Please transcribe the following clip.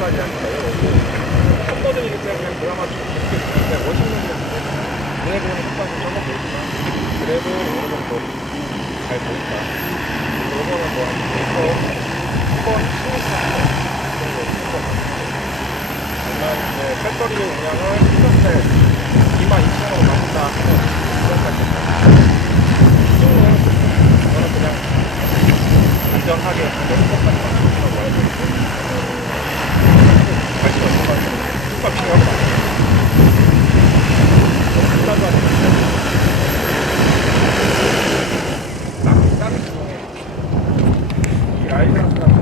까지 할까요? 첫 버전이기 때문에 드라마 좋겠는데 원심력이 아니라 내보는 끝까지 조금 보지만 그래도 어느 정도 잘 보인다. 이거는 뭐한 한번 치니까 정도 쓴것 같아요. 정말 이제 배터리의 용량을 1년째 2만 2천으로 맞춘다 하는 그런 같은 저는 그냥 안전하게 내리고까지 맞춘다고 알고 있고 관심 없는 것 같아요. super 필요한 것 같아요. 너무 비싸도 아